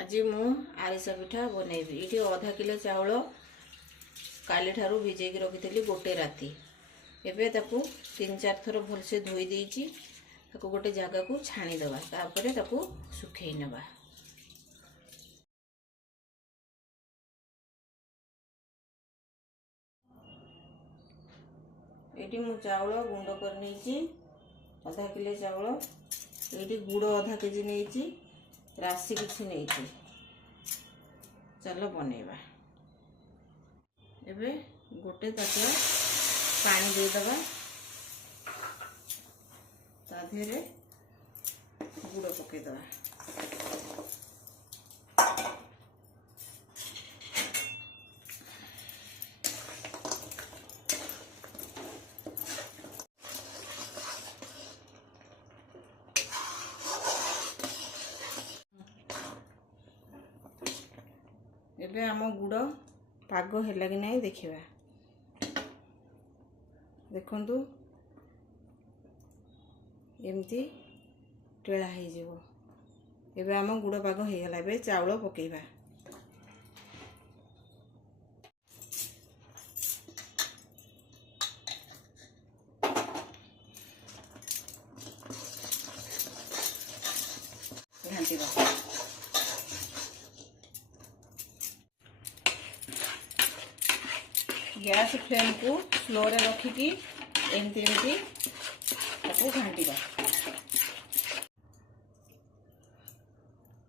आज मु आरिसा पिठा बनैबी। ये अधा किलो चाउल काली ठारू भिजेक रखी गोटे राति। एबे ताकू 3-4 थर भलसे धोई देइची। ताकू गोटे जगह को छाणी दबा, तापरे ताकू सुखई नबा। एटी मु चाउल गुंड कर नैची आधा किलो चाउल। एटी गुड़ आधा केजी नैची, राशि किछि नैची। चलो बनैबा। एबे गोटे ताटिया पानी दे दबा, ता धेरे गुड़ पके दबा। एबे आम गुड़ पाग है कि नहीं देखिबा। देखंतु एमती टेढ़ा हो जीवो। एबे आम गुड़ पाग हो गला। एबे चाउल पकेबा। घांटीबा। गैस फ्लेम को स्लो रे रखिकी एमती एमती ताको घांटीबा।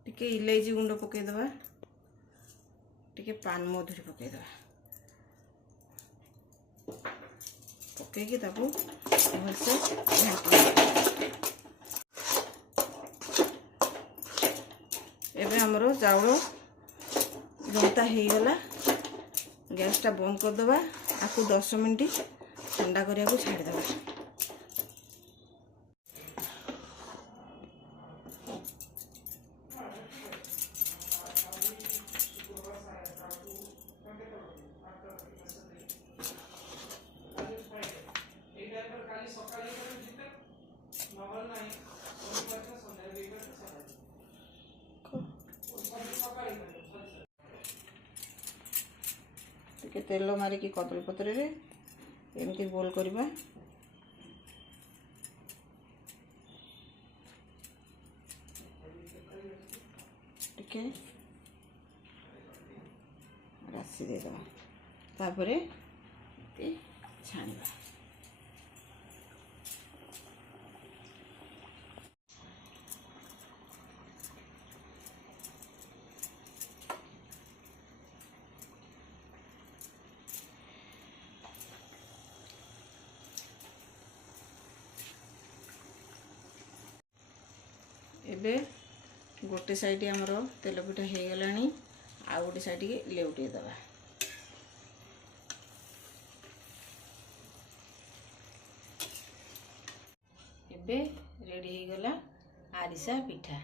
टिके इलायची गुंड पके दबा, टिके पान मधुरी पके दबा। पकेकी ताको भलसे घांटीबा। एबे हमरो चाउल जंता हो गला। गैस टा बंद कर दबा। आपको 10 मिनट ठंडा करिया को छाड़ दबा। टिके तेल मारिकी कदली पत्र रे एमती गोल करबा। टिके राशि दे दबा, तापरे छाणीबा। एबे गोटे साइड हमरो तेल पिठा हो गलानी। आ गोटे साइड के लेउटे दबा। एबे रेडी हो गला आरिसा पिठा।